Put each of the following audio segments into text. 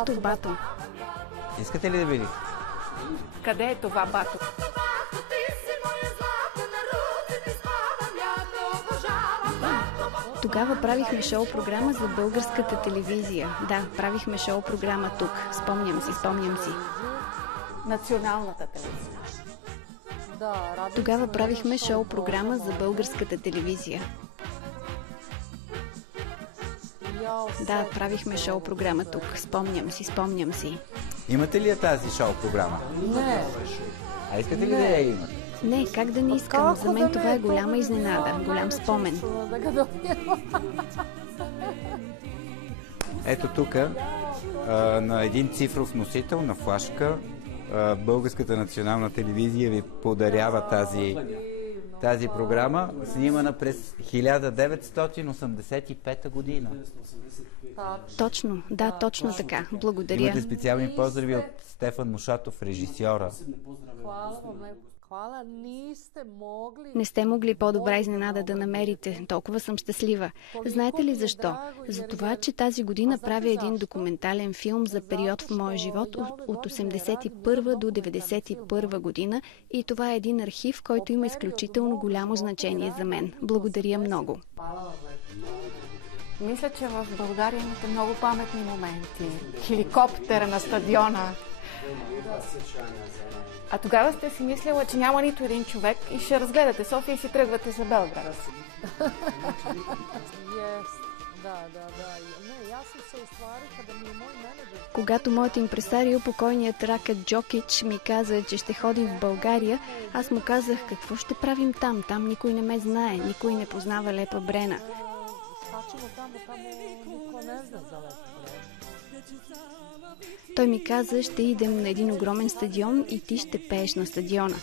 Бато, бато. Искате ли да видите? Къде е това бато? Тогава правихме шоу-програма за българската телевизия. Да, правихме шоу-програма тук. Спомням си. Националната телевизия. Тогава правихме шоу-програма за българската телевизия. Да, правихме шоу-програма тук. Спомням си. Имате ли я тази шоу-програма? Не. А искате ли да я имате? Не, как да не искам. За мен това е голяма изненада, голям спомен. Ето тук, на един цифров носител, на флашка, Българската национална телевизия ви подарява тази програма, снимана през 1985 година. Точно, да, точно така. Благодаря. Имате специални поздрави от Стефан Мушатов, режисьора. Не сте могли по-добра изненада да намерите. Толкова съм щастлива. Знаете ли защо? За това, че тази година правя един документален филм за период в моя живот от 81 до 91 година и това е един архив, който има изключително голямо значение за мен. Благодаря много. Мисля, че в България имате много паметни моменти. Хеликоптера на стадиона. А тогава сте си мислила, че няма нито един човек и ще разгледате София и си тръгвате за Белград. Когато моят импресарио, покойният Рака Джокич, ми каза, че ще ходим в България, аз му казах, какво ще правим там? Там никой не ме знае, никой не познава Лепа Брена. Той ми каза, ще идем на един огромен стадион и ти ще пееш на стадиона.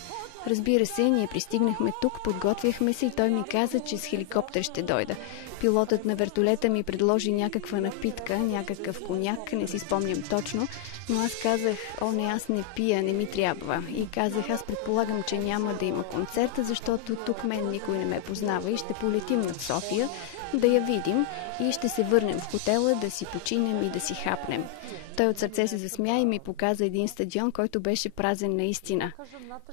Разбира се, ние пристигнахме тук, подготвяхме се и той ми каза, че с хеликоптер ще дойда. Пилотът на вертолета ми предложи някаква напитка, някакъв коняк, не си спомням точно, но аз казах, не, аз не пия, не ми трябва. И казах, аз предполагам, че няма да има концерта, защото тук мен никой не ме познава и ще полетим над София, да я видим и ще се върнем в хотела, да си починем и да си хапнем. Той от сърце се засмя и ми показа един стадион, който беше празен наистина.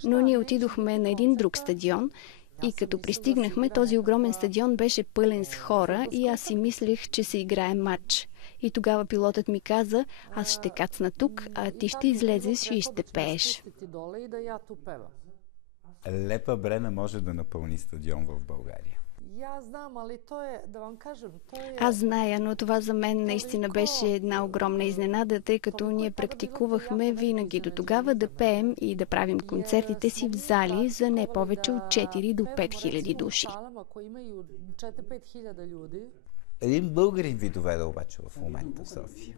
Но ние отидохме на един друг стадион и като пристигнахме, този огромен стадион беше пълен с хора и аз си мислех, че се играе матч. И тогава пилотът ми каза, аз ще кацна тук, а ти ще излезеш и ще пееш. Лепа Брена може да напълни стадион в България. Аз зная, но това за мен наистина беше една огромна изненада, тъй като ние практикувахме винаги до тогава да пеем и да правим концертите си в зали за не повече от 4 до 5 хиляди души. Един българин ви доведе обаче в момента в София.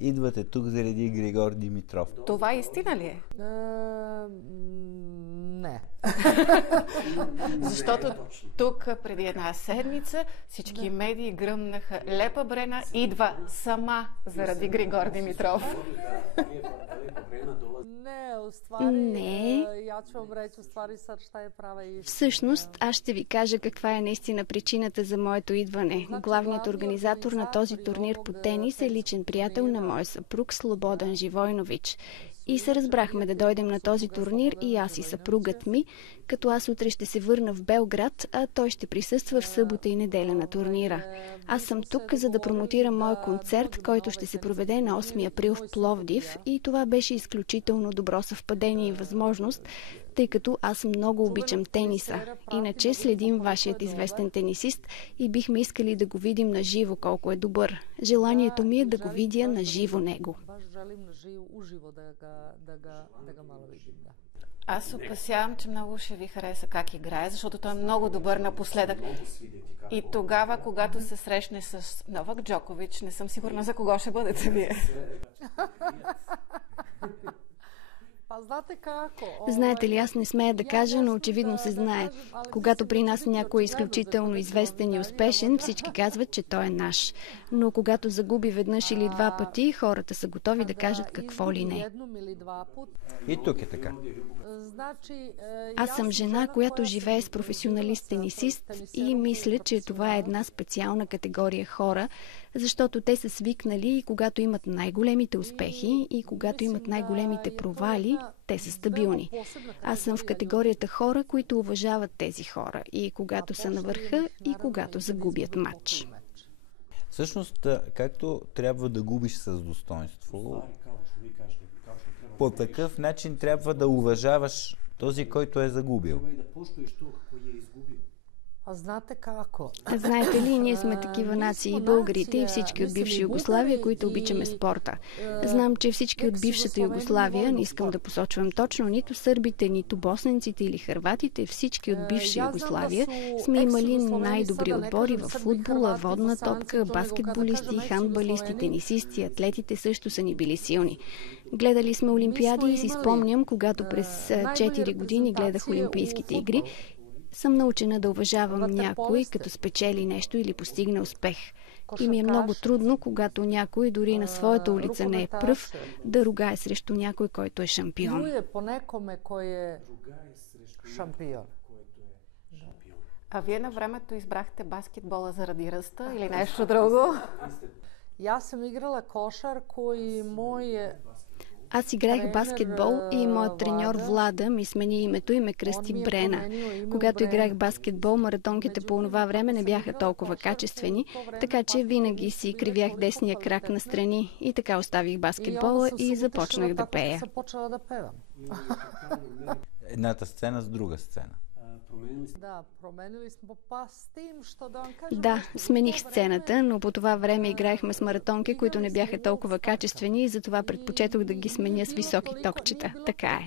Идвате тук заради Григор Димитров. Това истина ли е? Не. Защото тук преди една седмица всички медии гръмнаха. Лепа Брена идва сама заради Григор Димитров. Не. Всъщност, аз ще ви кажа каква е наистина причината за моето идване. Главният организатор на този турнир по тенис е личен приятел на моя съпруг Слободан Живойнович. И се разбрахме да дойдем на този турнир и аз и съпругът ми, като аз утре ще се върна в Белград, а той ще присъства в събота и неделя на турнира. Аз съм тук, за да промотирам моя концерт, който ще се проведе на 8 април в Пловдив и това беше изключително добро съвпадение и възможност, тъй като аз много обичам тениса. Иначе следим вашият известен тенисист и бихме искали да го видим на живо колко е добър. Желанието ми е да го видя на живо него. Аз се опасявам, че много ще ви хареса как играе, защото той е много добър напоследък. И тогава, когато се срещне с Новак Джокович, не съм сигурна за кого ще бъдете вие. Знаете ли, аз не смея да кажа, но очевидно се знае. Когато при нас някой е изключително известен и успешен, всички казват, че той е наш. Но когато загуби веднъж или два пъти, хората са готови да кажат какво ли не. И тук е така. Аз съм жена, която живее с професионалист тенисист и мисля, че това е една специална категория хора, защото те са свикнали и когато имат най-големите успехи и когато имат най-големите провали, те са стабилни. Аз съм в категорията хора, които уважават тези хора и когато са на върха и когато загубят матч. Всъщност, както трябва да губиш с достоинство, по такъв начин трябва да уважаваш този, който е загубил. Знаете ли, ние сме такива нации и българите и всички от бивша Югославия, които обичаме спорта. Знам, че всички от бившата Югославия, не искам да посочвам точно, нито сърбите, нито босненците или хърватите, всички от бивша Югославия сме имали най-добри отбори в футбола, водна топка, баскетболисти, хандбалисти, тенисисти, атлетите също са ни били силни. Гледали сме олимпиади и си спомням, когато през 4 години гледах Олимпийските игри, съм научена да уважавам някой, като спечели нещо или постигне успех. И ми е много трудно, когато някой дори на своята улица не е пръв, да ругае срещу някой, който е шампион. А вие на времето избрахте баскетбола заради ръста или нещо друго? Аз съм играла кошарку и мой... Аз играх баскетбол и моят треньор Влада ми смени името и ме кръсти Брена. Когато играх баскетбол, маратонките по това време не бяха толкова качествени, така че винаги си кривях десния крак настрани и така оставих баскетбола и започнах да пея. Едната сцена с друга сцена. Да, смених сцената, но по това време играехме с маратонки, които не бяха толкова качествени и затова предпочетох да ги сменя с високи токчета. Така е.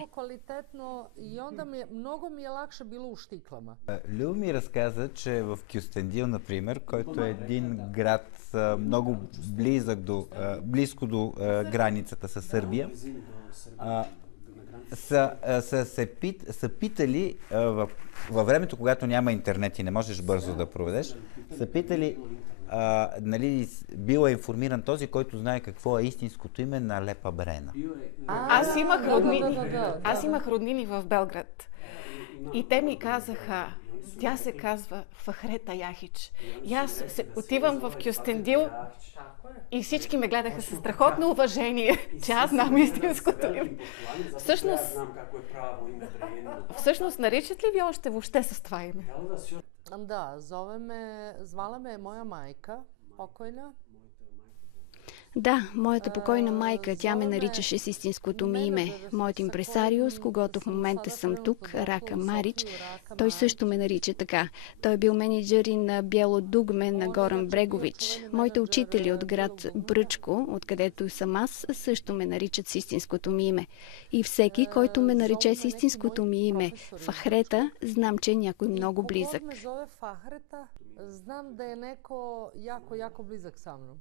Лю ми разказа, че в Кюстендил, например, който е един град много близко до границата с Сърбия, са питали във времето, когато няма интернет и не можеш бързо да проведеш, са питали нали, бил е информиран този, който знае какво е истинското име на Лепа Брена. Аз имах роднини в Белград и те ми казаха, тя се казва Фахрета Яхич. И аз отивам в Кюстендил и всички ме гледаха със страхотно уважение, че аз знам истинското име. Всъщност, наричат ли ви още въобще с това име? Да, звала ме моя майка, покойна. Да, моята покойна майка, тя ме наричаше с истинското ми име. Моят импресарио, с когото в момента съм тук, Рака Марич, той също ме нарича така. Той е бил менеджер и на Бяло дугме на Горан Брегович. Моите учители от град Бръчко, откъдето съм аз, също ме наричат с истинското ми име. И всеки, който ме нарече с истинското ми име Фахрета, знам, че е някой много близък. Знам да е неко яко близък са мной.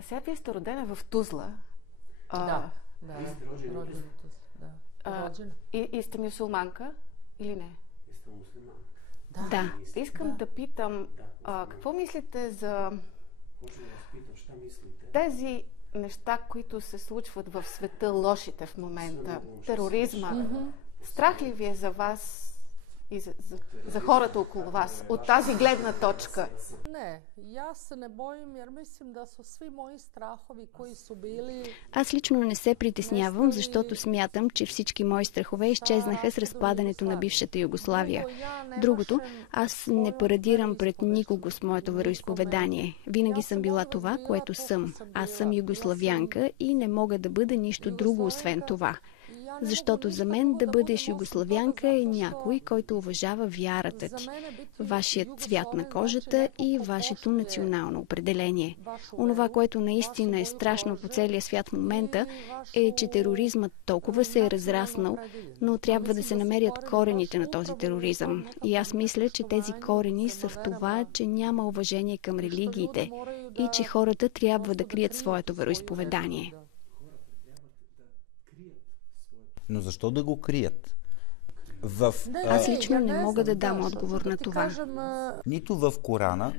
Сега вие сте родена в Тузла. Да. Родена в Тузла. И сте мюсюлманка или не? Да. Искам да питам, какво мислите за тези неща, които се случват в света, лошите в момента, тероризма? Страх ли ви е за вас и за хората около вас, от тази гледна точка? Не, аз се не боим, jer mislim да са сви мои страхови, кои са били... Аз лично не се притеснявам, защото смятам, че всички мои страхове изчезнаха с разпадането на бившата Югославия. Другото, аз не парадирам пред никого с моето вероизповедание. Винаги съм била това, което съм. Аз съм югославянка и не мога да бъда нищо друго, освен това. Защото за мен да бъдеш югославянка е някой, който уважава вярата ти, вашият цвят на кожата и вашето национално определение. Онова, което наистина е страшно по целия свят в момента, е, че тероризмът толкова се е разраснал, но трябва да се намерят корените на този тероризъм. И аз мисля, че тези корени са в това, че няма уважение към религиите и че хората трябва да крият своето вероизповедание. Но защо да го крият? Аз лично не мога да дам отговор на това. Нито в Корана,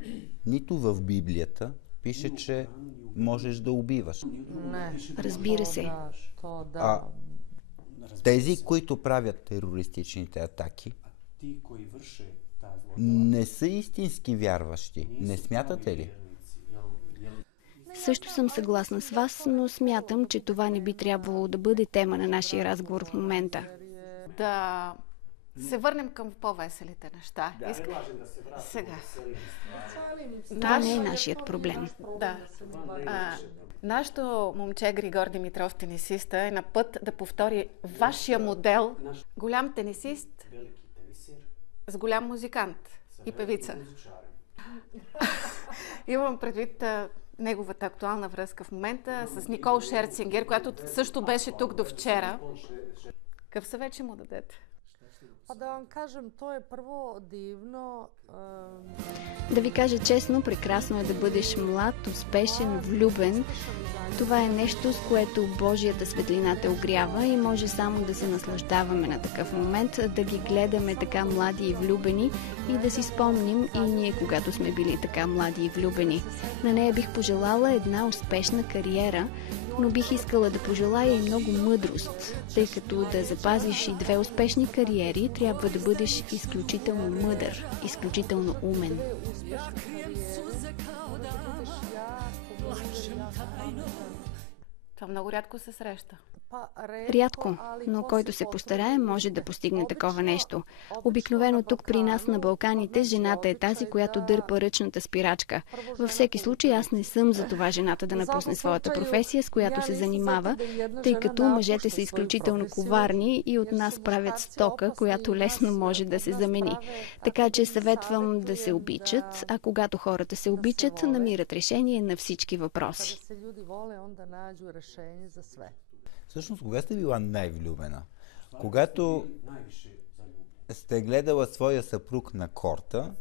нито в Библията пише, че можеш да убиваш. Разбира се. Тези, които правят терористичните атаки, не са истински вярващи. Не смятате ли? Също съм съгласна с вас, но смятам, че това не би трябвало да бъде тема на нашия разговор в момента. Да се върнем към по-веселите неща. Сега. Това не е нашият проблем. Да. Нашето момче Григор Димитров, тенисиста, е на път да повтори вашия модел. Голям тенисист с голям музикант и певица. Имам предвид неговата актуална връзка в момента с Никол Шерцингер, която също беше тук до вчера. Какъв съвет ще му дадете? Да вам кажем, то е първо дивно. Да ви кажа честно, прекрасно е да бъдеш млад, успешен, влюбен. Това е нещо, с което Божията светлина те огрява и може само да се наслаждаваме на такъв момент, да ги гледаме така млади и влюбени и да си спомним и ние, когато сме били така млади и влюбени. На нея бих пожелала една успешна кариера, но бих искала да пожелая и много мъдрост, тъй като да запазиш и две успешни кариери, трябва да бъдеш изключително мъдър, изключително умен. Това много рядко се среща. Рядко, но който се постарае, може да постигне такова нещо. Обикновено тук при нас на Балканите жената е тази, която дърпа ръчната спирачка. Във всеки случай аз не съм за това жената да напусне своята професия, с която се занимава, тъй като мъжете са изключително коварни и от нас правят стока, която лесно може да се замени. Така че съветвам да се обичат, а когато хората се обичат, намират решение на всички въпроси. Всъщност, кога сте била най-влюбена? Когато сте гледала своя съпруг на корта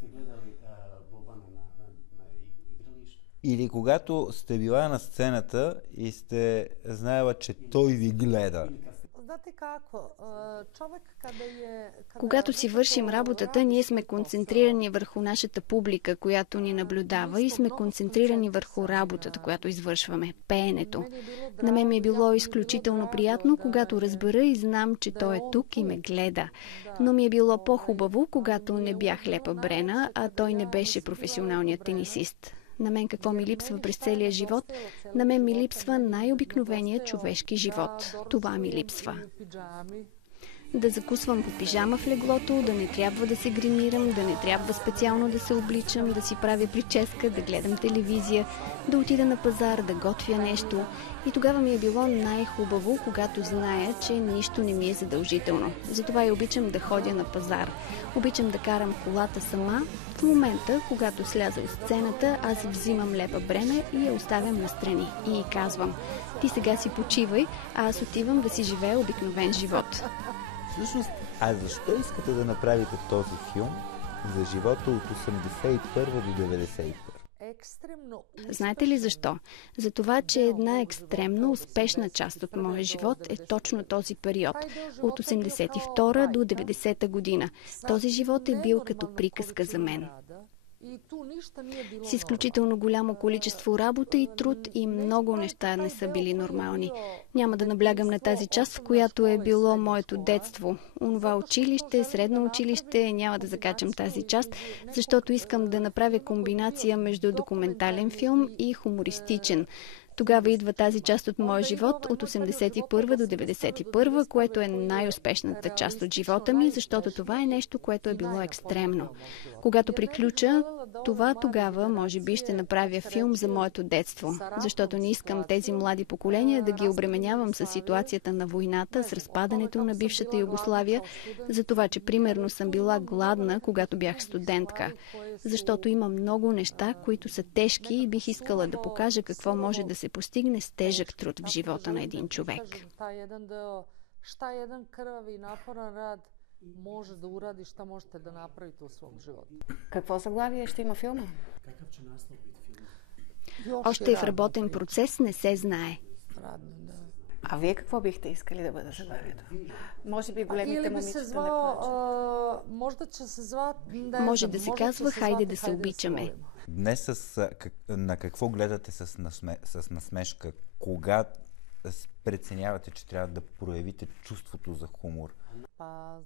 или когато сте била на сцената и сте знаела, че той ви гледа? Когато си вършим работата, ние сме концентрирани върху нашата публика, която ни наблюдава и сме концентрирани върху работата, която извършваме, пеенето. На мен ми е било изключително приятно, когато разбера и знам, че той е тук и ме гледа. Но ми е било по-хубаво, когато не бях Лепа Брена, а той не беше професионалният тенисист. На мен какво ми липсва през целия живот? На мен ми липсва най-обикновения човешки живот. Това ми липсва. Да закусвам по пижама в леглото, да не трябва да се гримирам, да не трябва специално да се обличам, да си правя прическа, да гледам телевизия, да отида на пазар, да готвя нещо. И тогава ми е било най-хубаво, когато зная, че нищо не ми е задължително. Затова и обичам да ходя на пазар. Обичам да карам колата сама. В момента, когато сляза от сцената, аз взимам Лепа Брена и я оставям настрани. И казвам: ти сега си почивай, а аз отивам да си живея обикновен живот. Всъщност, а защо искате да направите този филм за живота от 81 до 91? Знаете ли защо? За това, че една екстремно успешна част от моя живот е точно този период, от 82 до 90 година. Този живот е бил като приказка за мен. С изключително голямо количество работа и труд и много неща не са били нормални. Няма да наблягам на тази част, в която е било моето детство. Онова училище, средно училище, няма да закачам тази част, защото искам да направя комбинация между документален филм и хумористичен. Тогава идва тази част от моя живот от 81 до 91, което е най-успешната част от живота ми, защото това е нещо, което е било екстремно. Когато приключа това, тогава може би ще направя филм за моето детство, защото не искам тези млади поколения да ги обременявам с ситуацията на войната, с разпадането на бившата Югославия, за това, че примерно съм била гладна, когато бях студентка. Защото има много неща, които са тежки и бих искала да покажа какво може да се постигне с тежък труд в живота на един човек. Šta jedan krvavi i naporan rad može da uradi, šta možete da napravite u svom životu. Какво заглавие ще има филма? Още е в работен процес, не се знае. А вие какво бихте искали да бъде заглавието? Може би големите момичета не плачат. Може да се казва "Хайде да се обичаме". Днес на какво гледате с насмешка? Кога преценявате, че трябва да проявите чувството за хумор?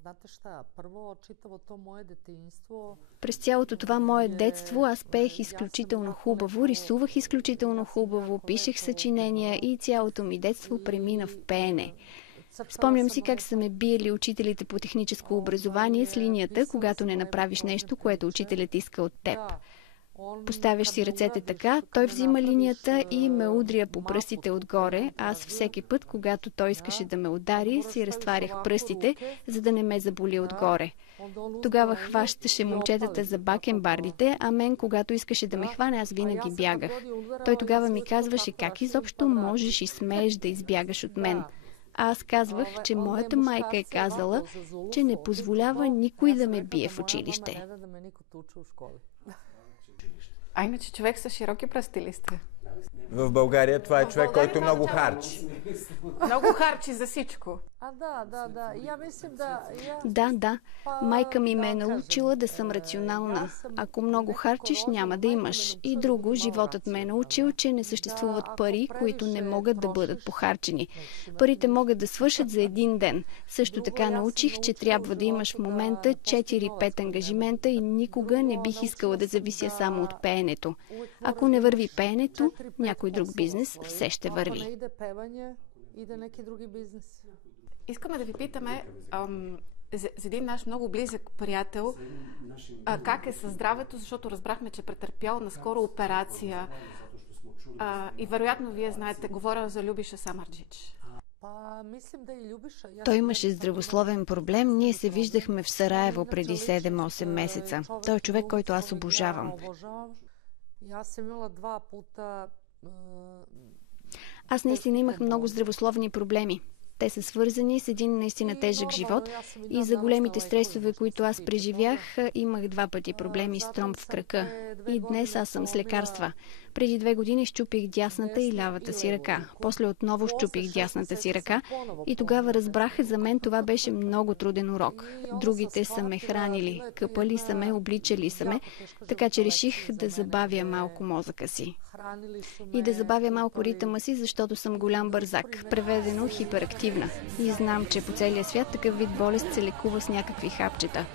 Знате šta, първо читаво то мое детинство. През цялото това мое детство аз пеех изключително хубаво, рисувах изключително хубаво, пишех съчинения и цялото ми детство премина в пеене. Спомням си как са ме биели учителите по техническо образование с линията, когато не направиш нещо, което учителят иска от теб. Поставяш си ръцете така, той взима линията и ме удря по пръстите отгоре. Аз всеки път, когато той искаше да ме удари, си разтварях пръстите, за да не ме заболи отгоре. Тогава хващаше момчетата за бакенбардите, а мен, когато искаше да ме хване, аз винаги бягах. Той тогава ми казваше как изобщо можеш и смееш да избягаш от мен. Аз казвах, че моята майка е казала, че не позволява никой да ме бие в училище. А иначе човек с широки пръсти ли сте? В България това е човек, който много харчи. Много харчи за всичко. Да. Я мислим Да. Майка ми ме е научила да съм рационална. Ако много харчиш, няма да имаш. И друго, животът ме е научил, че не съществуват пари, които не могат да бъдат похарчени. Парите могат да свършат за един ден. Също така научих, че трябва да имаш в момента 4-5 ангажимента и никога не бих искала да завися само от пеенето. Ако не върви пеенето, някой друг бизнес все ще върви. Искаме да ви питаме за един наш много близък приятел как е със здравето, защото разбрахме, че е претърпял наскоро операция и вероятно вие знаете, говоря за Любиша Самарджич. Той имаше здравословен проблем. Ние се виждахме в Сараево преди 7-8 месеца. Той е човек, който аз обожавам. Аз наистина имах много здравословни проблеми. Те са свързани с един наистина тежък живот и за големите стресове, които аз преживях, имах 2 пъти проблеми с тромб в крака. И днес аз съм с лекарства. Преди 2 години счупих дясната и лявата си ръка. После отново счупих дясната си ръка и тогава разбрах, за мен това беше много труден урок. Другите са ме хранили, къпали са ме, обличали са ме, така че реших да забавя малко мозъка си. И да забавя малко ритъма си, защото съм голям бързак, преведено хиперактивна. И знам, че по целия свят такъв вид болест се лекува с някакви хапчета.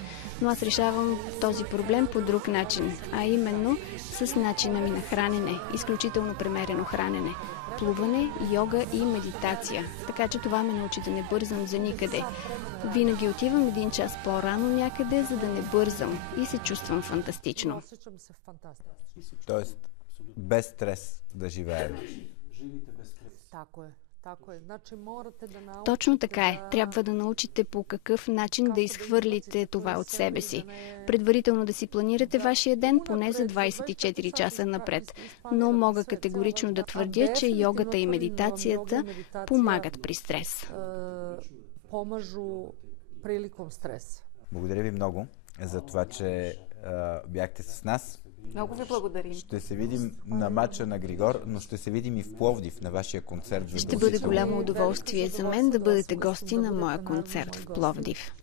Но аз решавам този проблем по друг начин, а именно с начина ми на хранене, изключително премерено хранене, плуване, йога и медитация. Така че това ме научи да не бързам за никъде. Винаги отивам 1 час по-рано някъде, за да не бързам и се чувствам фантастично. Тоест, без стрес да живеем. Точно така е. Трябва да научите по какъв начин да изхвърлите това от себе си. Предварително да си планирате вашия ден поне за 24 часа напред. Но мога категорично да твърдя, че йогата и медитацията помагат при стрес. Благодаря ви много за това, че бяхте с нас. Много ви благодарим. Ще се видим на матча на Григор, но ще се видим и в Пловдив на вашия концерт. Ще бъде голямо удоволствие за мен да бъдете гости на моя концерт в Пловдив.